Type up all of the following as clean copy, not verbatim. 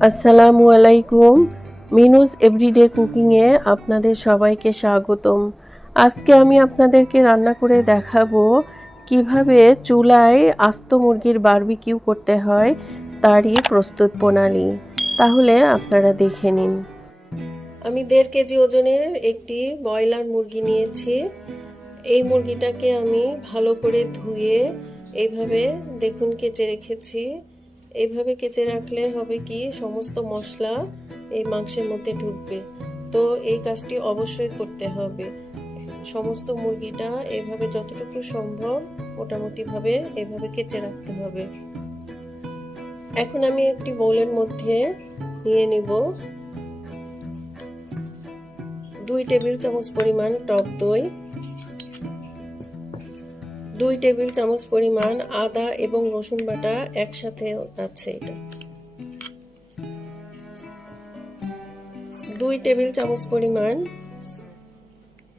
আসসালামু আলাইকুম। মিনুস এভরিডে কুকিংয়ে আপনাদের সবাইকে স্বাগতম। আজকে আমি আপনাদেরকে রান্না করে দেখাবো কিভাবে চুলায় আস্ত মুরগির বারবিকিউ করতে হয়, তারই প্রস্তুত প্রণালী। তাহলে আপনারা দেখে নিন। আমি 1.5 কেজি ওজনের একটি ব্রয়লার মুরগি নিয়েছি। এই মুরগিটাকে আমি ভালো করে ধুয়ে এইভাবে দেখুন কেচে রেখেছি। এইভাবে কেচে রাখলে হবে কি সমস্ত মশলা এই মাংসের মধ্যে ঢুকবে। তো এই কাজটি অবশ্যই করতে হবে। সমস্ত মুরগিটা এইভাবে যতটুকু সম্ভব মোটামুটিভাবে এইভাবে কেচে রাখতে হবে। এখন আমি একটি বোলের মধ্যে নিয়ে নিব 2 টেবিল চামচ পরিমাণ টক দই, 2 টেবিল চামচ পরিমাণ আদা এবং রসুন বাটা একসাথে আছে এটা, 2 টেবিল চামচ পরিমাণ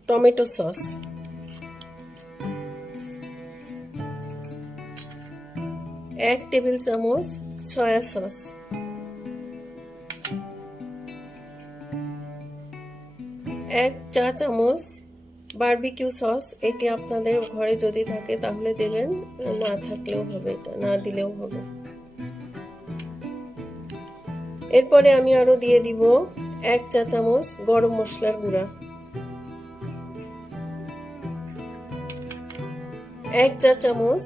টমেটো সস, 1 টেবিল চামচ সয়া সস, 1 চা চামচ বারবিকিউ সস। এটি আপনাদের ঘরে যদি থাকে তাহলে দেবেন, না থাকলেও হবে, এটা না দিলেও হবে। এরপরে আমি আরো দিয়ে দিব 1 চা চামচ গরম মশলার গুঁড়া, 1 চা চামচ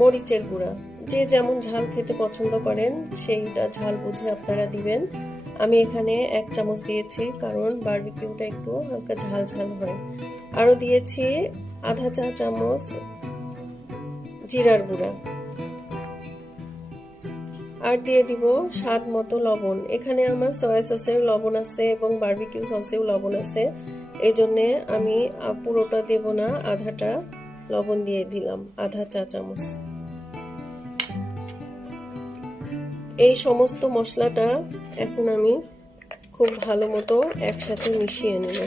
মরিচের গুঁড়া। যে যেমন ঝাল খেতে পছন্দ করেন সেইটা ঝাল বুঝে আপনারা দিবেন। আমি এখানে 1 চামচ দিয়েছি কারণ বারবিকিউটা একটু হালকা ঝাল ঝাল হয়। আরো দিয়েছি আধা চা চামচ জিরার গুঁড়া, আর দিয়ে দিব স্বাদ মতো লবণ। এখানে আমার সয়া সসের লবণ আছে এবং বারবিকিউ সসেও লবণ আছে, এই জন্য আমি পুরোটা দেব না, আধাটা লবণ দিয়ে দিলাম, আধা চা চামচ। এই সমস্ত মশলাটা এখন আমি খুব ভালো মতো একসাথে মিশিয়ে নেব।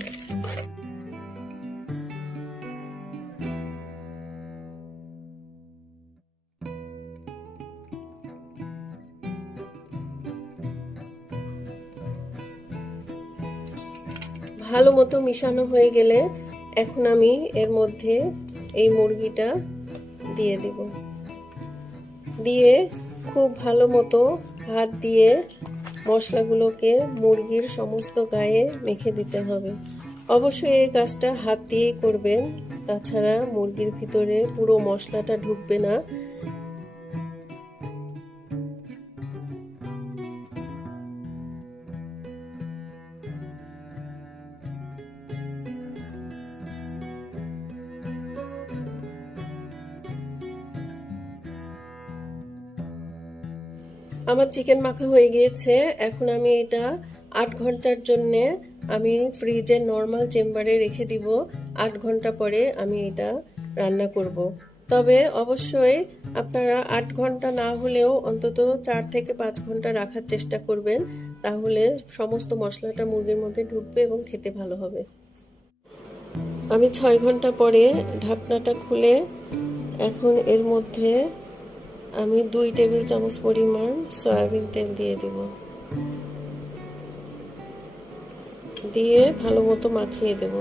ভালো মতো মিশানো হয়ে গেলে এখন আমি এর মধ্যে এই মুরগিটা দিয়ে দিব, দিয়ে খুব ভালো মতো হাত দিয়ে মশলাগুলোকে মুরগির সমস্ত গায়ে মেখে দিতে হবে। অবশ্যই এই কাজটা হাত দিয়েই করবেন, তাছাড়া মুরগির ভিতরে পুরো মশলাটা ঢুকবে না। আমার চিকেন মাখা হয়ে গিয়েছে। এখন আমি এটা 8 ঘন্টার জন্য আমি ফ্রিজে নর্মাল চেম্বারে রেখে দিব। 8 ঘন্টা পরে আমি এটা রান্না করব। তবে অবশ্যই আপনারা 8 ঘন্টা না হলেও অন্তত 4 থেকে 5 ঘন্টা রাখার চেষ্টা করবেন, তাহলে সমস্ত মশলাটা মুরগির মধ্যে ঢুকবে এবং খেতে ভালো হবে। আমি 6 ঘন্টা পরে ঢাকনাটা খুলে এখন এর মধ্যে আমি 2 টেবিল চামচ পরিমাণ সয়াবিন তেল দিয়ে দিব, দিয়ে ভালো মতো মাখিয়ে দেব।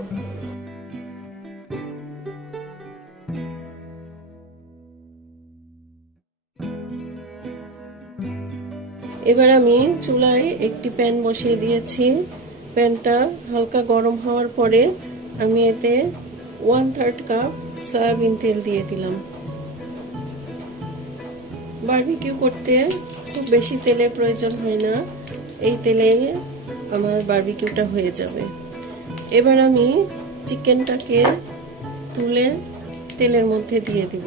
এবার আমি চুলায় একটি প্যান বসিয়ে দিয়েছি। প্যানটা হালকা গরম হওয়ার পরে আমি এতে 1/3 কাপ সয়াবিন তেল দিয়ে দিলাম। বারবিকিউ করতে খুব বেশি তেলের প্রয়োজন হয় না, এই তেলে আমার বারবিকিউটা হয়ে যাবে। এবার আমি চিকেনটাকে তুলে তেলের মধ্যে দিয়ে দিব।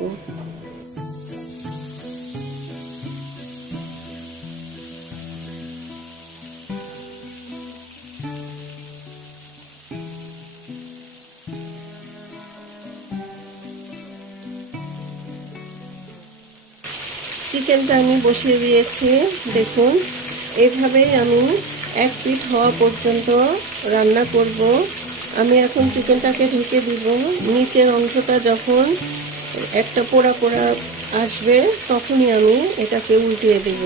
চিকেনটা আমি বসিয়ে দিয়েছি, দেখুন এইভাবেই আমি 1 পিঠ হওয়া পর্যন্ত রান্না করব। আমি এখন চিকেনটাকে ঢেকে দিব। নিচের অংশটা যখন একটা পোড়া পোড়া আসবে তখনই আমি এটাকে উল্টিয়ে দেব।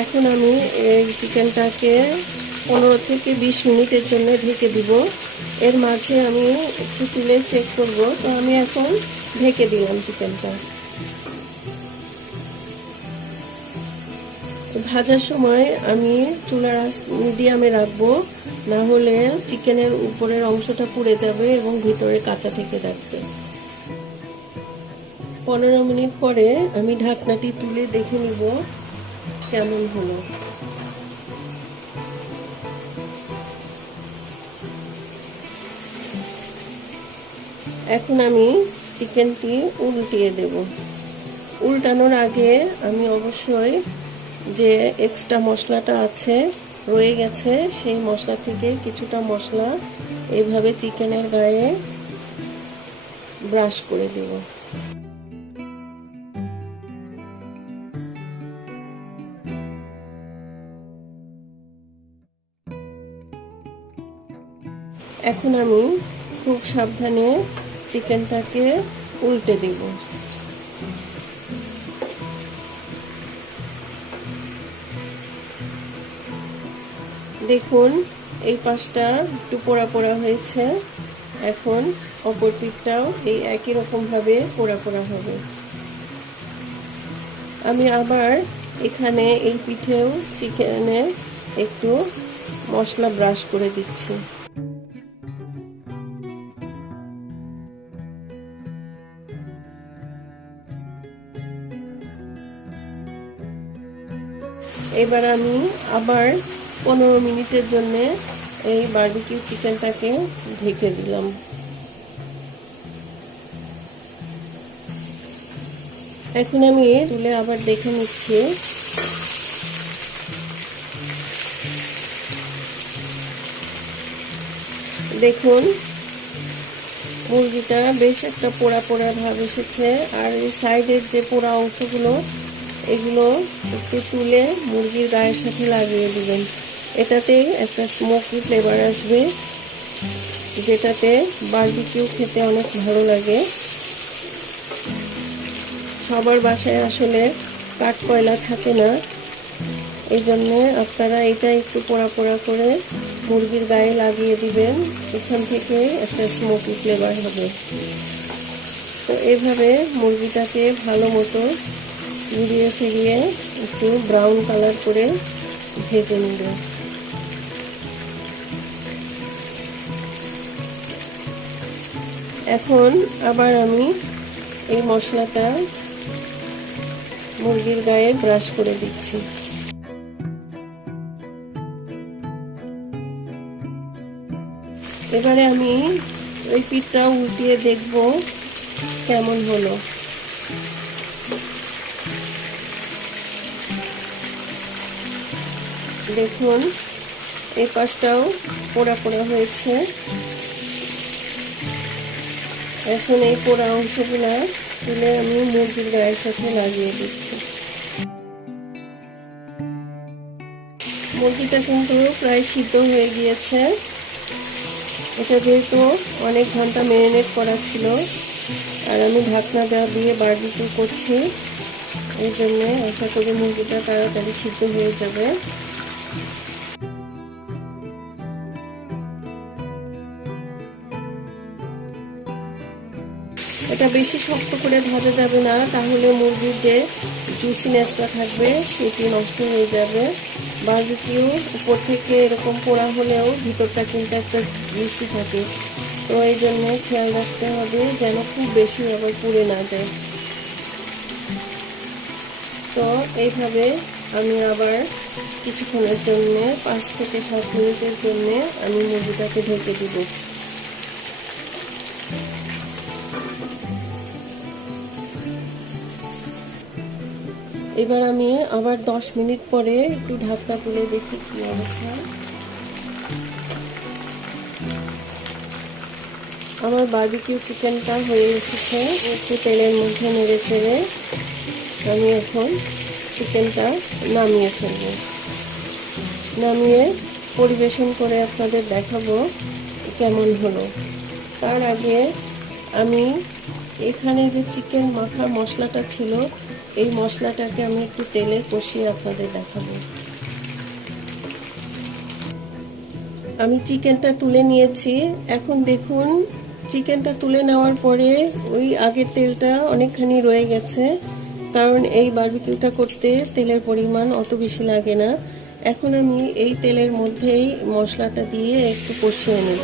এখন আমি এই চিকেনটাকে 15 থেকে 20 মিনিটের জন্য ঢেকে দিব। এর মাঝে আমি একটু তুলে চেক করব। তো আমি এখন ঢেকে দিলাম চিকেনটা। ভাজার সময় আমি চুলার আঁচ মিডিয়ামে রাখবো, না হলে চিকেনের উপরের অংশটা পুড়ে যাবে এবং ভিতরে কাঁচা থেকে থাকবে। 15 মিনিট পরে আমি ঢাকনাটি তুলে দেখে নিব কেমন হলো। এখন আমি চিকেনটি উল্টিয়ে দেব। উল্টানোর আগে আমি অবশ্যই যে এক্সট্রা মশলাটা আছে রয়ে গেছে সেই মশলা থেকে কিছুটা মশলা এইভাবে চিকেনের গায়ে ব্রাশ করে দেব। এখন আমি খুব সাবধানে চিকেনটাকে উল্টে দেব। দেখুন এই পাশটা একটু পোড়া পোড়া হয়েছে, এখন অপর পিঠটাও এই একই রকম ভাবে পোড়া পোড়া হবে। আমি আবার এখানে এই পিঠেও চিকেনে একটু মশলা ব্রাশ করে দিচ্ছি। এবার আমি আবার 15 মিনিটের জন্য এই বারবিকিউ চিকেনটাকে ঢেকে দিলাম। এখন আমি তুলে আবার দেখে নিচ্ছি। দেখুন মুরগিটা বেশ একটা পোড়া পোড়া ভাব এসেছে, আর এই সাইডের যে পোড়া অংশগুলো এগুলো একটু তুলে মুরগির গায়ের সাথে লাগিয়ে দিবেন। এটাতে একটা স্মোকি ফ্লেভার আসবে, যেটাতে বারবিকিউ খেতে অনেক ভালো লাগে। সবার বাসায় আসলে কাঠ কয়লা থাকে না, এই জন্যে আপনারা এটা একটু পোড়া পোড়া করে মুরগির গায়ে লাগিয়ে দিবেন, এখান থেকে একটা স্মোকি ফ্লেভার হবে। তো এইভাবে মুরগিটাকে ভালো মতো ঘুরিয়ে ফিরিয়ে একটু ব্রাউন কালার করে ভেজে নেবে। এখন আবার আমি এই মশলাটা মুরগির গায়ে ব্রাশ করে দিচ্ছি। এবারে আমি ওই পিঠটা উল্টিয়ে দেখব কেমন হলো। দেখুন এই পাশটাও পোড়া পোড়া হয়েছে। এখন এই পোড়া অংশগুলো তুলে আমি মুরগির গায়ের সাথে লাগিয়ে দিচ্ছি। মুরগিটা কিন্তু প্রায় সিদ্ধ হয়ে গিয়েছে। এটা যেহেতু অনেক ঘন্টা ম্যারিনেট করা ছিল আর আমি ঢাকনা দিয়ে বারবিকিউ করছি, এই জন্য আশা করি মুরগিটা তাড়াতাড়ি সিদ্ধ হয়ে যাবে। এটা বেশি শক্ত করে ভাজা যাবে না, তাহলে মুরগির যে জুসিনেসটা থাকবে সেটি নষ্ট হয়ে যাবে। বারবিকিউ উপর থেকে এরকম পোড়া হলেও ভিতরটা কিন্তু একটা জুসি থাকে, তো এই জন্য খেয়াল রাখতে হবে যেন খুব বেশি আবার পুড়ে না যায়। তো এইভাবে আমি আবার কিছুক্ষণের জন্য 5 থেকে 7 মিনিটের জন্য আমি মুরগিটাকে ঢেকে দিব। এবার আমি আবার 10 মিনিট পরে একটু ঢাকনা তুলে দেখি কি অবস্থা। আমার বারবিকিউ চিকেনটা হয়ে এসেছে। একটু তেলের মধ্যে নেড়ে চেড়ে আমি এখন চিকেনটা নামিয়ে ফেলব। নামিয়ে পরিবেশন করে আপনাদের দেখাবো কেমন হলো। তার আগে আমি এখানে যে চিকেন মাখা মশলাটা ছিল এই মশলাটাকে আমি একটু তেলে কষিয়ে আপনাদের দেখাবো। আমি চিকেনটা তুলে নিয়েছি। এখন দেখুন, চিকেনটা তুলে নেওয়ার পরে ওই আগের তেলটা অনেকখানি রয়ে গেছে, কারণ এই বারবিকিউটা করতে তেলের পরিমাণ অত বেশি লাগে না। এখন আমি এই তেলের মধ্যেই মশলাটা দিয়ে একটু কষিয়ে নেব।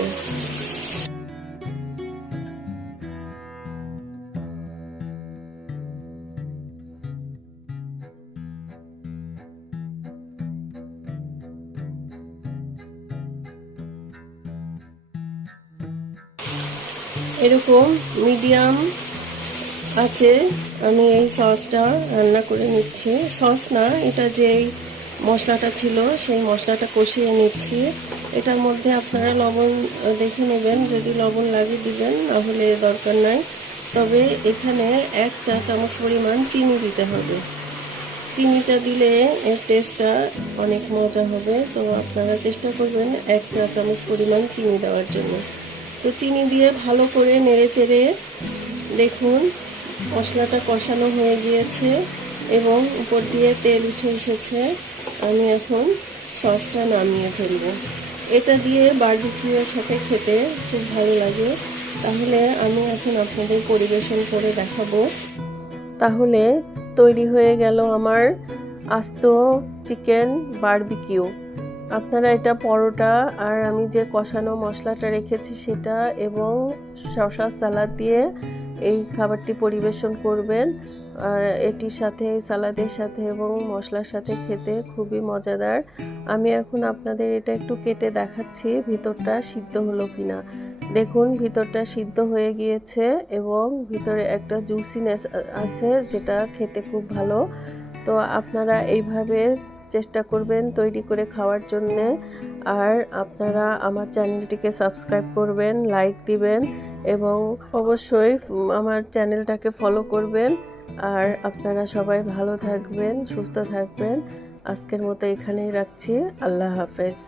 এরকম মিডিয়াম আছে আমি এই সসটা রান্না করে নিচ্ছি। সস না, এটা যেই মশলাটা ছিল সেই মশলাটা কষিয়ে নিচ্ছি। এটার মধ্যে আপনারা লবণ দেখে নেবেন, যদি লবণ লাগে দিবেন, নাহলে দরকার নাই। তবে এখানে 1 চা চামচ পরিমাণ চিনি দিতে হবে। চিনিটা দিলে এর টেস্টটা অনেক মজা হবে, তো আপনারা চেষ্টা করবেন 1 চা চামচ পরিমাণ চিনি দেওয়ার জন্য। তো চিনি দিয়ে ভালো করে নেড়ে চেড়ে দেখুন মশলাটা কষানো হয়ে গিয়েছে এবং উপর দিয়ে তেল উঠে এসেছে। আমি এখন সসটা নামিয়ে ফেলব। এটা দিয়ে বারবিকিউয়ের সাথে খেতে খুব ভালো লাগে। তাহলে আমি এখন আপনাদের পরিবেশন করে দেখাবো। তাহলে তৈরি হয়ে গেল আমার আস্ত চিকেন বারবিকিউ। আপনারা এটা পরোটা আর আমি যে কষানো মশলাটা রেখেছি সেটা এবং শসা সালাদ দিয়ে এই খাবারটি পরিবেশন করবেন। এটির সাথে, সালাদের সাথে এবং মশলার সাথে খেতে খুবই মজাদার। আমি এখন আপনাদের এটা একটু কেটে দেখাচ্ছি ভিতরটা সিদ্ধ হলো কিনা। দেখুন ভিতরটা সিদ্ধ হয়ে গিয়েছে এবং ভিতরে একটা জুসিনেস আছে, যেটা খেতে খুব ভালো। তো আপনারা এইভাবে চেষ্টা করবেন তৈরি করে খাওয়ার জন্যে। আর আপনারা আমার চ্যানেলটিকে সাবস্ক্রাইব করবেন, লাইক দিবেন এবং অবশ্যই আমার চ্যানেলটাকে ফলো করবেন। আর আপনারা সবাই ভালো থাকবেন, সুস্থ থাকবেন। আজকের মতো এখানেই রাখছি। আল্লাহ হাফেজ।